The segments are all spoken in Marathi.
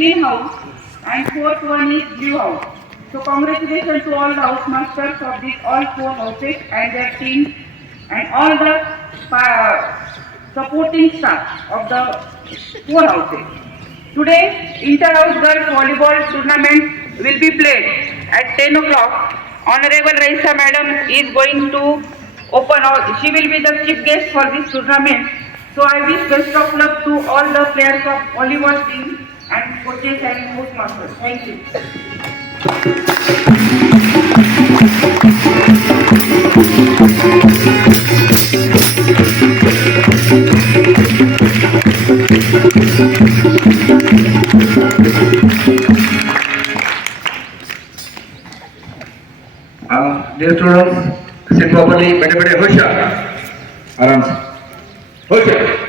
green house, and fourth one is blue house. So congratulations to all the house masters of these all four houses and their teams and all the uh, supporting staff of the four houses. Today, inter-house girls volleyball tournament will be played at 10 o'clock. Honorable Raisa Madam is going to open all, she will be the chief guest for this tournament. So I wish best of luck to all the players of volleyball team and coaches and coach masters. Thank you. Uh, dear students, sit properly, bete bete hosha. आराम से होशियार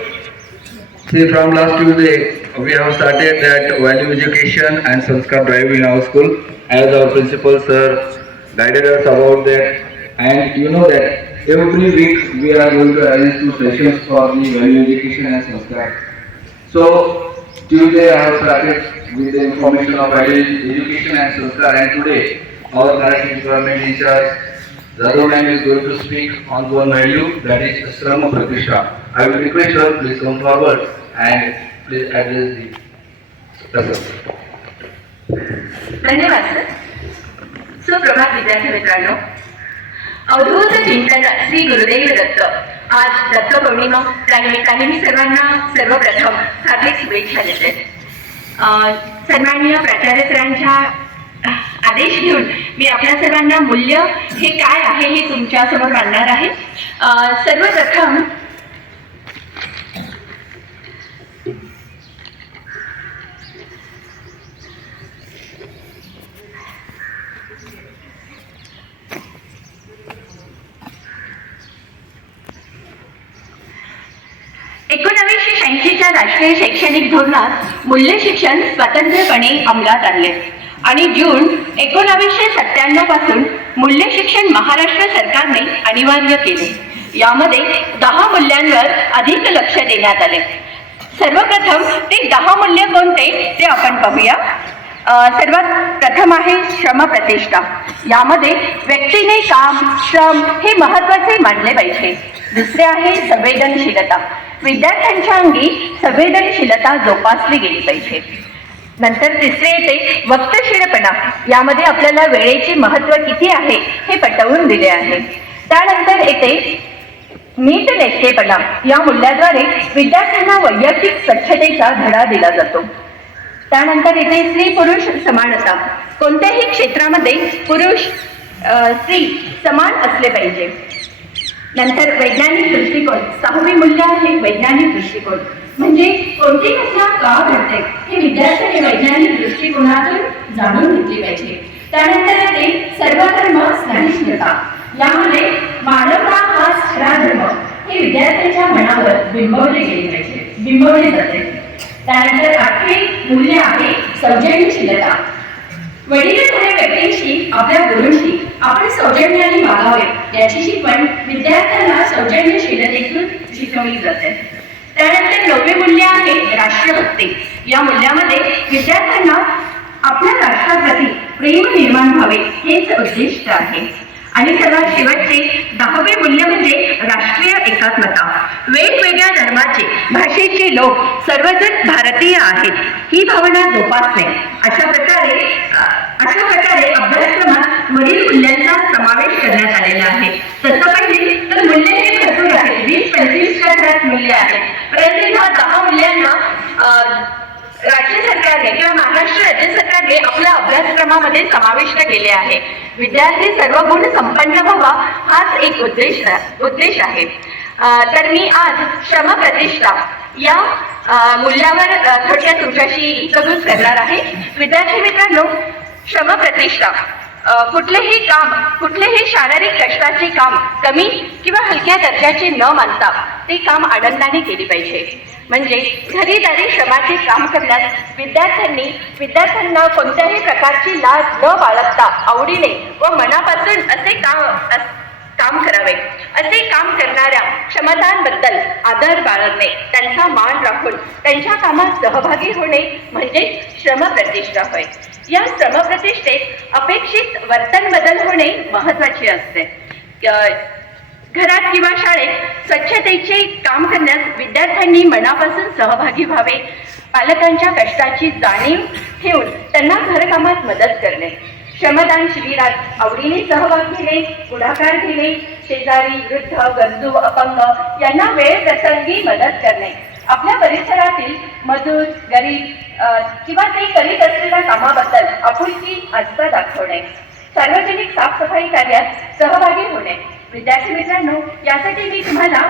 See, from last Tuesday, we have started that value education and sanskar drive in our school as our principal sir guided us about that and you know that every week we are going to arrange two sessions for the value education and sanskar. So, Tuesday I have started with the information of value education and sanskar and today our current government in charge Zadu ma'am is going to speak on one value that is Asrama Pratisha. I will request her please come forward and please address the धन्यवाद सर. सुप्रभात विद्यार्थी मित्रांनो. अवधूत चिंतन श्री गुरुदेव दत्त. आज दत्त पौर्णिमा त्यानिमित्ताने मी सर्वांना सर्वप्रथम हार्दिक शुभेच्छा देते. सन्माननीय प्राचार्य सरांच्या आदेश घेऊन मी आपल्या सर्वांना मूल्य हे काय आहे हे तुमच्यासमोर मांडणार आहे. सर्वप्रथम एकोणावीसशे शहाऐंशीच्या राष्ट्रीय शैक्षणिक धोरणात मूल्य शिक्षण स्वतंत्रपणे अंमलात आणले. आणि जून एकोणावीसशे सत्त्याण्णवपासून मूल्य शिक्षण महाराष्ट्र सरकारने अनिवार्य केले. यामध्ये दहा मूल्यांवर अधिक लक्ष देण्यात आले. सर्वप्रथम ते दहा मूल्य कोणते ते आपण पाहूया. सर्वात प्रथम आहे श्रम प्रतिष्ठा. यामध्ये व्यक्तीने काम श्रम हे महत्त्वाचे मानले पाहिजे. दुसरे आहे संवेदनशीलता. विद्यार्थ्यांच्या अंगी संवेदनशीलता जोपासली गेली पाहिजे. नंतर तिसरे येते वक्तशीरपणा. यामध्ये आपल्याला वेळेचे महत्त्व किती आहे हे पटवून दिले आहे. त्यानंतर येते नीटनेटकेपणा या मूल्याद्वारे विद्यार्थ्यांना वैयक्तिक स्वच्छतेचा धडा दिला जातो. त्यानंतर येथे स्त्री पुरुष समानता कोणत्याही क्षेत्रामध्ये पुरुष स्त्री समान असले पाहिजे. नंतर वैज्ञानिक दृष्टिकोन सहावी मूल्य आहे वैज्ञानिक दृष्टिकोन. म्हणजे कोणती घटना का घडते हे विद्यार्थ्यांनी वैज्ञानिक दृष्टिकोनातून जाणून घेतली पाहिजे. त्यानंतर येते सर्वधर्म सहिष्णुता यामध्ये मानवता हा खरा धर्म हे विद्यार्थ्यांच्या मनावर बिंबवले गेले पाहिजे. बिंबवले जाते. त्यानंतर आठवे मूल्य आहे सौजन्यशीलता. वडीलधाऱ्या व्यक्तींशी आपल्या गुरूंशी आपण सौजन्याने वागावे याची शिकवण विद्यार्थ्यांना सौजन्यशीलतेतून शिकवली जाते. त्यानंतर नववे मूल्य आहे राष्ट्रभक्ती. या मूल्यामध्ये विद्यार्थ्यांना आपल्या राष्ट्राप्रती प्रेम निर्माण व्हावे हेच उद्दिष्ट आहे. आणि सर्वात शेवटचे दहावे मूल्य म्हणजे राष्ट्रीय एकात्मता. वेगवेगळ्या धर्माचे भाषेचे लोक सर्वजण भारतीय आहेत. ही भावना जोपासणे. अशा प्रकारे अशा प्रकारे अभ्यासक्रमात वरील मूल्यांचा समावेश करण्यात आलेला आहे. तसं पाहिजे तर मूल्य हे भरपूर आहेत. वीस पंचवीसच्या घरात मूल्य आहेत परंतु ह्या दहा मूल्यांना राज्य सरकारने किंवा महाराष्ट्र राज्य सरकारने आपल्या अभ्यासक्रमामध्ये समाविष्ट केले आहे. विद्यार्थी सर्व गुण संपन्न व्हावा हाच एक उद्देश उद्देश आहे. तर मी आज श्रम प्रतिष्ठा या मूल्यावर अं, थोडक्यात तुमच्याशी इंट्रोड्यूस करणार आहे. विद्यार्थी मित्रांनो श्रम प्रतिष्ठा कुठलेही काम कुठलेही शारीरिक कष्टाचे काम कमी किंवा हलक्या दर्जाचे न मानता ते काम आनंदाने केले पाहिजे. म्हणजे घरीदारी श्रमाचे काम करण्यास विद्यार्थ्यांनी विद्यार्थ्यांना कोणत्याही प्रकारची लाज न बाळगता आवडीने व मनापासून असे काम काम करावे. असे काम करणाऱ्या क्षमतांबद्दल आदर बाळगणे त्यांचा मान राखून त्यांच्या कामात सहभागी होणे म्हणजे श्रमप्रतिष्ठा होय. या श्रमप्रतिष्ठेत अपेक्षित वर्तन बदल होणे महत्त्वाचे असते. घरात किंवा शाळेत स्वच्छतेचे काम करण्यास विद्यार्थ्यांनी मनापासून सहभागी व्हावे. पालकांच्या कष्टाची जाणीव ठेवून त्यांना घरकामात मदत करणे. श्रमदान शिबिरात आवडीने सहभाग घेणे पुढाकार घेणे शेजारी वृद्ध गरजू अपंग यांना वेळ प्रसंगी मदत करणे. आपल्या परिसरातील मजूर गरीब किंवा ते करीत असलेल्या कामाबद्दल आपुलकी आस्था दाखवणे. सार्वजनिक साफसफाई कार्यात सहभागी होणे. विद्यार्थी मित्रांनो यासाठी मी तुम्हाला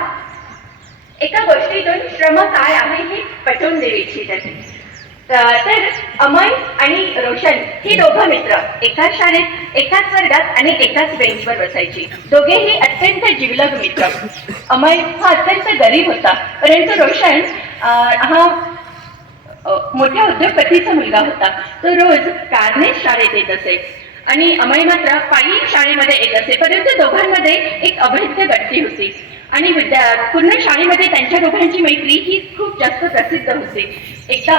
एका गोष्टीतून श्रम काय आहे हे पटवून देऊ इच्छित. तर अमय आणि रोशन ही दोघं मित्र एकाच शाळेत एकाच वर्गात आणि एकाच बेंचवर बसायची. दोघेही अत्यंत जिवलग मित्र. अमय हा अत्यंत गरीब होता परंतु रोशन हा मोठ्या उद्योगपतीचा मुलगा होता. तो रोज कारने शाळेत येत असे. आणि अमय मात्र पायी शाळेमध्ये येत असे परंतु दोघांमध्ये एक अभेद्य गट्टी होती. आणि विद्या पूर्ण शाळेमध्ये त्यांच्या दोघांची मैत्री ही खूप जास्त प्रसिद्ध होते. एकदा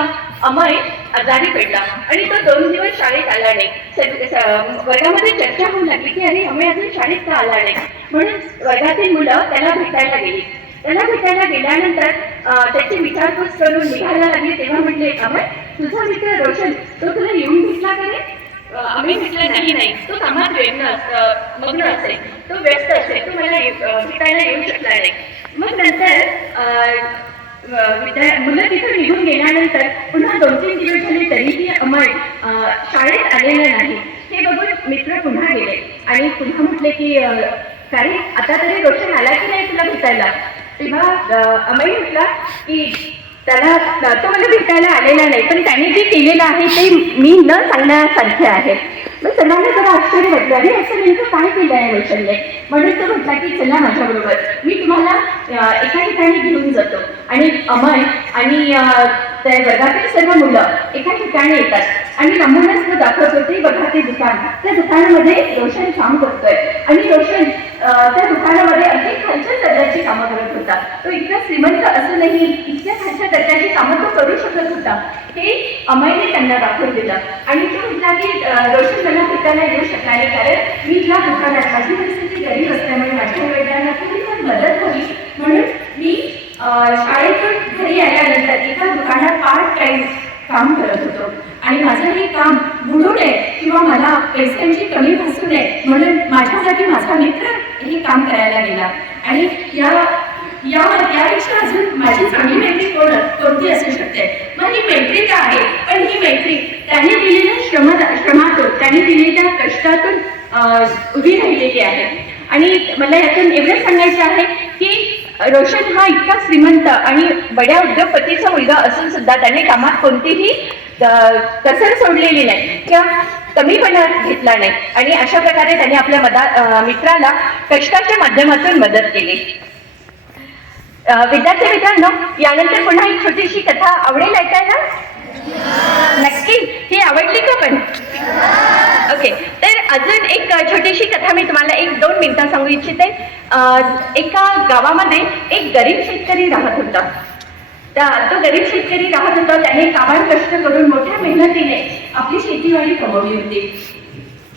अमय आजारी पडला आणि तो दोन दिवस शाळेत आला नाही. वर्गामध्ये चर्चा होऊ लागली की अरे अमय अजून शाळेत का आला नाही? म्हणून वर्गातील मुलं त्याला भेटायला गेली. त्याला भेटायला गेल्यानंतर त्याची विचारपूस करून निघायला लागली तेव्हा म्हटले अमय तुझा मित्र रोशन तो तुला येऊन भेटला का रे? आम्ही म्हटलं नाही नाही तो कामात वेगळं अस- मग्न असेल तो व्यस्त असेल तो मला ये- भेटायला येऊ शकला नाही. मग नंतर अं, विद्या- मुलं तिथून निघून गेल्यानंतर पुन्हा दोन तीन दिवस झाले तरीही अमय शाळेत आलेला नाही. हे बघून मित्र पुन्हा गेले. आणि पुन्हा म्हटले की कारण आता तरी रोशन आला की नाही तुला भेटायला? तेव्हा अमय म्हटला की त्याला तो मला भेटायला आलेला नाही पण त्याने जे केलेलं आहे ते मी न सांगण्यासारखे आहे. मग सगळ्यांना जरा आश्चर्य वाटलं अरे असं नेमकं काय केलं आहे वैशल्य म्हणून तो म्हटला की चला माझ्याबरोबर मी तुम्हाला एका ठिकाणी घेऊन जातो. आणि अमय आणि त्या वर्गातील सर्व मुलं एका ठिकाणी येतात. आणि लांबूनच तो दाखवतो ते बघा ते दुकान. त्या दुकानामध्ये रोशन काम करतोय. आणि रोशन त्या दुकानामध्ये अगदी खालच्या दर्जाची कामं करत होता. तो इतका श्रीमंत असूनही इतक्या खालच्या दर्जाची कामं तो करू शकत होता. हे अमयने त्यांना दाखवून दिलं. आणि तो म्हटला की रोशन मला भेटायला येऊ शकणार नाही कारण मी ज्या दुकानात माझी परिस्थिती गरीब असल्यामुळे माझ्या वडिलांना थोडीफार मदत होईल म्हणून मी शाळेतून घरी आल्यानंतर एका दुकानात पार्ट टाईम काम करत होतो. आणि माझं हे काम बुडू नये किंवा मला पैशांची कमी भासू नये म्हणून माझ्यासाठी माझा मित्र हे काम करायला गेला. आणि या या यापेक्षा अजून माझी चांगली मैत्री कोण कोणती असू शकते? मग ही मैत्री का आहे पण ही मैत्री त्याने दिलेल्या श्रम श्रमातून त्याने दिलेल्या कष्टातून उभी राहिलेली आहे. आणि मला यातून एवढं सांगायचं आहे की रोशन हा इतका श्रीमंत आणि बड्या उद्योगपतीचा मुलगा असून सुद्धा त्याने कामात कोणतीही कसर सोडलेली नाही किंवा कमीपणा घेतला नाही. आणि अशा प्रकारे त्याने आपल्या मदा मित्राला कष्टाच्या माध्यमातून मदत केली. विद्यार्थी मित्रांनो यानंतर पुन्हा एक छोटीशी कथा आवडेल ऐकायला? नक्की ही आवडली का पण? ओके तर अजून एक छोटीशी कथा मी तुम्हाला एक दोन मिनिटं सांगू इच्छिते. एका गावामध्ये एक गरीब शेतकरी राहत होता. त्या तो गरीब शेतकरी राहत होता त्याने कामात कष्ट करून मोठ्या मेहनतीने आपली शेतीवाडी कमवली होती.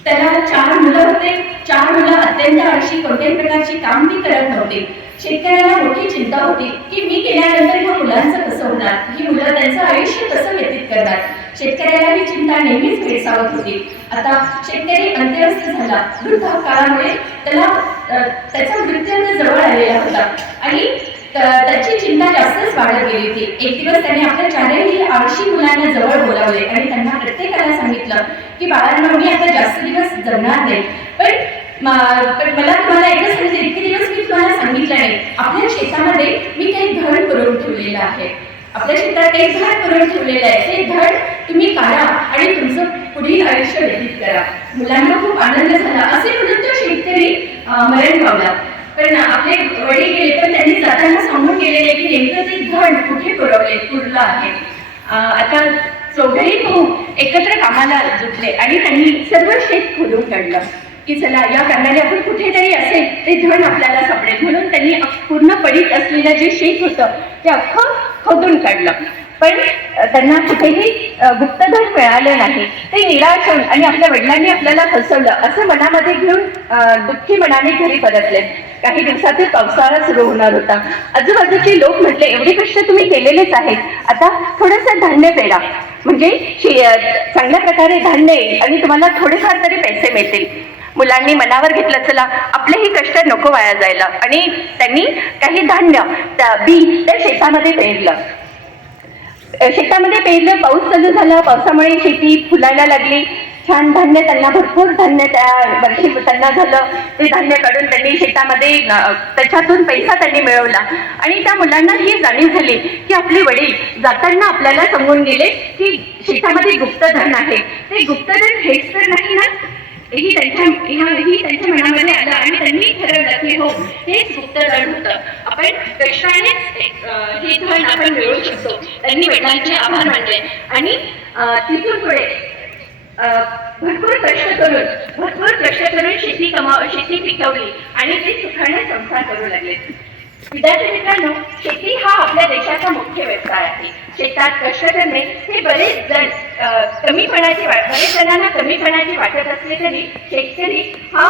त्याला चार मुलं होते. चार मुलं अत्यंत आळशी कोणत्याही प्रकारची काम ती करत नव्हती. शेतकऱ्याला मोठी चिंता होती की मी गेल्यानंतर ह्या मुलांचं कसं होणार? ही मुलं त्यांचं आयुष्य कसं व्यतीत करणार? शेतकऱ्याला ही चिंता नेहमीच भेडसावत होती. आता शेतकरी अंत्यवस्थ झाला. वृद्धापकाळामुळे त्याला त्याचा मृत्यू जवळ आलेला होता. आणि त्याची चिंता जास्तच वाढत गेली होती. एक दिवस त्याने आपल्या चारही आळशी मुलांना जवळ बोलावले आणि त्यांना प्रत्येकाला सांगितलं की बाळांना मी आता जास्त दिवस जगणार नाही. पण मला तुम्हाला एकच सांगितलं इतके दिवस तुम्हाला सांगितलं नाही आपल्या शेतामध्ये मी काही धड करून ठेवलेलं आहे. आपल्या शेतात एक झाड करून ठेवलेलं आहे. ते धड तुम्ही काढा आणि तुमचं पुढील आयुष्य व्यतीत करा. मुलांना खूप आनंद झाला. असे म्हणून तो शेतकरी मरण पावला. पण आपले वडील गेले पण त्यांनी जाताना सांगून गेलेले की नेमकं ते धड कुठे पुरवले पुरलं आहे. आता चौघही भाऊ एकत्र कामाला जुटले आणि त्यांनी सर्व शेत खोलून काढलं. की चला या कारणाने आपण कुठेतरी असेल ते धन आपल्याला सापडेल. म्हणून त्यांनी पूर्ण पडीत असलेलं जे शेत होतं ते अख्खं खोदून काढलं. पण त्यांना कुठेही गुप्तधन मिळालं नाही. ते निराश होऊन आणि आपल्या वडिलांनी आपल्याला फसवलं. असं मनामध्ये घेऊन दुःखी मनाने घरी परतले. काही दिवसातच पावसाळा सुरू होणार होता. आजूबाजूचे लोक म्हटले एवढे कष्ट तुम्ही केलेलेच आहेत. आता थोडंसं धान्य पेरा. म्हणजे चांगल्या प्रकारे धान्य येईल आणि तुम्हाला थोडेफार तरी पैसे मिळतील. मुलांनी मनावर घेतलं चला आपलेही कष्ट नको वाया जायला. आणि त्यांनी काही धान्य त्या बी त्या शेतामध्ये पेरलं. शेतामध्ये पेरलं पाऊस चालू झाला पावसामुळे शेती फुलायला लागली. छान धान्य त्यांना भरपूर धान्य त्या वर्षी त्यांना झालं. ते धान्य काढून त्यांनी शेतामध्ये त्याच्यातून पैसा त्यांनी मिळवला. आणि त्या मुलांना ही जाणीव झाली की आपले वडील जाताना आपल्याला सांगून गेले की शेतामध्ये गुप्तधन आहे. ते गुप्तधन हेच तर नाही ना? ही त्यांच्या ह्या- ही त्यांच्या मनामध्ये आलं आणि त्यांनी ठरवलं की हो हेच गुप्तधन होतं. आपण कष्टानेच हे धन आपण मिळवू शकतो. त्यांनी वडिलांचे आभार मानले. आणि तिथून पुढे भरपूर कष्ट करून भरपूर कष्ट करून शेती कमाव शेती पिकवली आणि ते सुखाने संसार करू लागले. विद्यार्थी मित्रांनो शेती हा आपल्या देशाचा मुख्य व्यवसाय आहे. शेतात कष्ट करणे हे बरेच जण कमीपणाची बरेच जणांना कमीपणाची वाटत असले तरी शेतकरी हा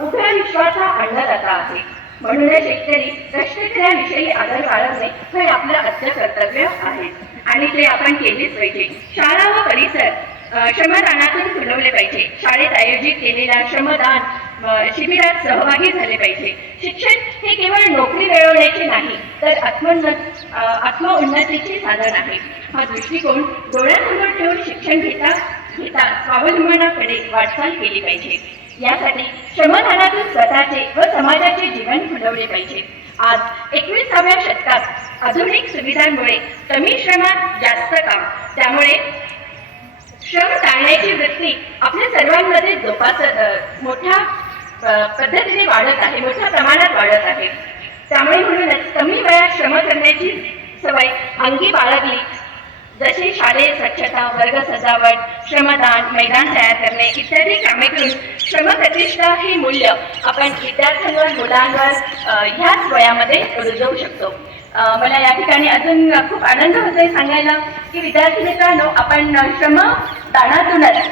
उभ्या विश्वाचा अन्नदाता आहे. म्हणूनच शेतकरी कष्ट करण्याविषयी आदर बाळगणे हे आपलं आद्य कर्तव्य आहे. आणि ते आपण केलेच पाहिजे. शाळा व परिसर श्रमदानातून फुलवले पाहिजे. शाळेत आयोजित केलेला श्रमदान शिबिरात सहभागी झाले पाहिजे. शिक्षण हे केवळ नोकरी मिळवण्याचे नाही तर आत्मोन्नत आत्मउन्नतीचे साधन आहे. हा दृष्टिकोन डोळ्यासमोर ठेवून शिक्षण घेता घेता स्वावलंबनाकडे वाटचाल केली पाहिजे. यासाठी श्रमदानातून स्वतःचे व समाजाचे जीवन घडवले पाहिजे. आज एकविसाव्या शतकात आधुनिक सुविधांमुळे कमी श्रमात जास्त काम त्यामुळे श्रम टाळण्याची वृत्ती आपल्या सर्वांमध्ये जोपासत मोठा मोठ्या पद्धतीने वाढत आहे मोठ्या प्रमाणात वाढत आहे. त्यामुळे म्हणूनच कमी वेळात श्रम करण्याची सवय अंगी बाळगली. जसे शालेय स्वच्छता वर्ग सजावट श्रमदान मैदान तयार करणे इत्यादी कामे करून श्रमप्रतिष्ठा हे मूल्य आपण विद्यार्थ्यांवर मुलांवर ह्याच वयामध्ये रुजवू शकतो. मला या ठिकाणी अजून खूप आनंद होतोय सांगायला की विद्यार्थी मित्रांनो आपण श्रम दानातूनच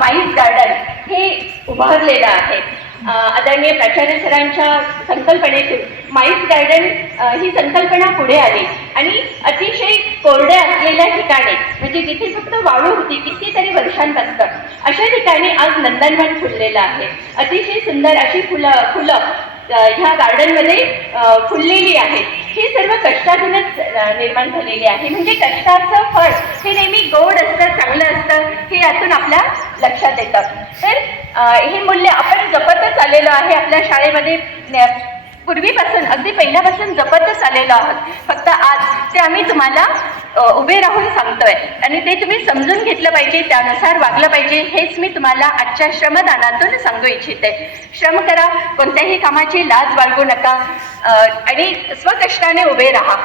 माईज गार्डन हे उभारलेलं आहे. आदरणीय प्राचार्य सरांच्या संकल्पनेतून माईस गार्डन ही संकल्पना पुढे आली. आणि अतिशय कोरड्या असलेल्या ठिकाणी म्हणजे जिथे फक्त वाळू होती कितीतरी वर्षांपासून अशा ठिकाणी आज नंदनवन फुललेलं आहे. अतिशय सुंदर अशी फुलं फुलं ह्या गार्डनमध्ये फुललेली आहेत. ही सर्व कष्टातूनच निर्माण झालेली आहे. म्हणजे कष्टाचं फळ हे नेहमी गोड असतं चांगलं असतं हे यातून आपल्या लक्षात येतं. तर हे मूल्य आपण जपतच आलेलो आहे आपल्या शाळेमध्ये. पूर्वीपासून अगदी पहिल्यापासून जपतच आलेलो आहोत. फक्त आज ते आम्ही तुम्हाला उभे राहून सांगतोय. आणि ते तुम्ही समजून घेतलं पाहिजे त्यानुसार वागलं पाहिजे हेच मी तुम्हाला आजच्या श्रमदानातून सांगू इच्छिते. श्रम करा कोणत्याही कामाची लाज बाळगू नका. आणि स्वकष्टाने उभे राहा.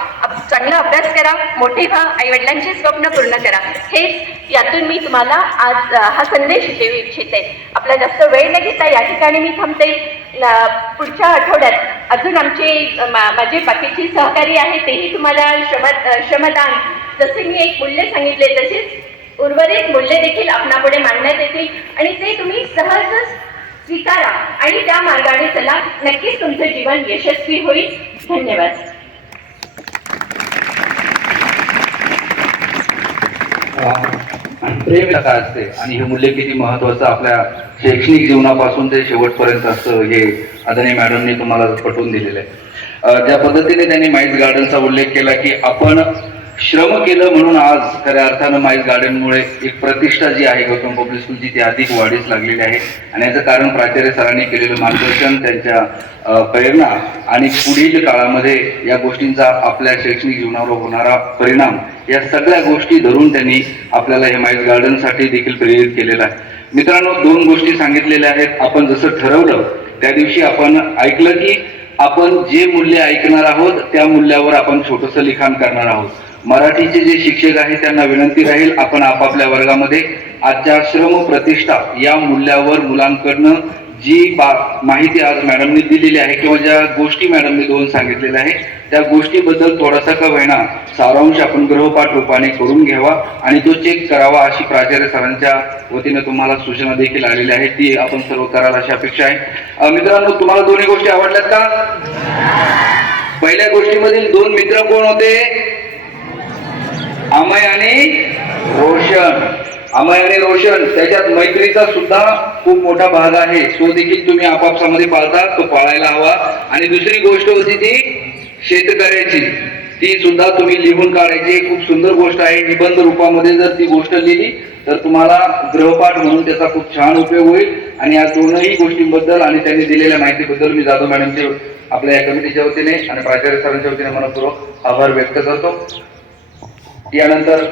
चांगला अभ्यास करा मोठे व्हा आई वडिलांची स्वप्न पूर्ण करा. हेच यातून मी तुम्हाला आज हा संदेश देऊ इच्छिते. आपला जास्त वेळ न घेता या ठिकाणी मी थांबते. पुढच्या आठवड्यात अजून आमचे मा- माझे बाकीचे सहकारी आहेत तेही तुम्हाला श्रम श्रमदान जसे मी एक मूल्य सांगितले तसेच उर्वरित मूल्य देखील आपणापुढे मांडण्यात येतील. आणि ते तुम्ही सहजच स्वीकारा. आणि त्या मार्गाने चला. नक्कीच तुमचं जीवन यशस्वी होईल. धन्यवाद. प्रेम काय असते? आणि हे मूल्य किती महत्वाचं आपल्या शैक्षणिक जीवनापासून ते शेवटपर्यंत असतं हे आदरणीय मॅडमने तुम्हाला पटवून दिलेलं आहे. ज्या पद्धतीने त्यांनी माईज गार्डनचा उल्लेख केला की आपण श्रम केलं म्हणून आज खऱ्या अर्थानं माईज गार्डनमुळे एक प्रतिष्ठा जी आहे गौतम पब्लिक स्कूलची ती अधिक वाढीस लागलेली आहे. आणि याचं कारण प्राचार्य सरांनी केलेलं मार्गदर्शन त्यांच्या प्रेरणा आणि पुढील काळामध्ये या गोष्टींचा आपल्या शैक्षणिक जीवनावर होणारा परिणाम या सगळ्या गोष्टी धरून त्यांनी आपल्याला हे माईज गार्डनसाठी देखील प्रेरित केलेलं आहे. मित्रांनो दोन गोष्टी सांगितलेल्या आहेत. आपण जसं ठरवलं त्या दिवशी आपण ऐकलं की आपण जे मूल्य ऐकणार आहोत त्या मूल्यावर आपण छोटंसं लिखाण करणार आहोत. मराठीचे जे शिक्षक आहेत त्यांना विनंती राहील आपण आपापल्या वर्गामध्ये आजच्या श्रम प्रतिष्ठा या मूल्यावर मुलांकडनं जी बा- माहिती आज मॅडमनी दिलेली आहे किंवा ज्या गोष्टी मॅडमनी दोन सांगितलेल्या आहे त्या गोष्टीबद्दल थोडासा का वेळा सारांश आपण गृहपाठ रूपाने करून घ्यावा आणि तो चेक करावा अशी प्राचार्य सरांच्या वतीने तुम्हाला सूचना देखील आलेली आहे ती आपण सर्व कराल अशी अपेक्षा आहे. मित्रांनो तुम्हाला दोन्ही गोष्टी आवडल्यात का? पहिल्या गोष्टीमधील दोन मित्र कोण होते? अमय आणि रोशन. अमय आणि रोशन त्याच्यात मैत्रीचा सुद्धा खूप मोठा भाग आहे. तो देखील तुम्ही आपापसामध्ये पाळता तो पाळायला हवा. आणि दुसरी गोष्ट होती ती शेतकऱ्याची. ती सुद्धा तुम्ही लिहून काढायची. खूप सुंदर गोष्ट आहे. निबंध रूपामध्ये जर ती गोष्ट लिहिली तर तुम्हाला गृहपाठ म्हणून त्याचा खूप छान उपयोग होईल. आणि या दोनही गोष्टींबद्दल आणि त्यांनी दिलेल्या माहितीबद्दल मी जाधव मॅडमचे आपल्या या कमिटीच्या वतीने आणि प्राचार्य सरांच्या वतीने मनपूर्वक आभार व्यक्त करतो. यानंतर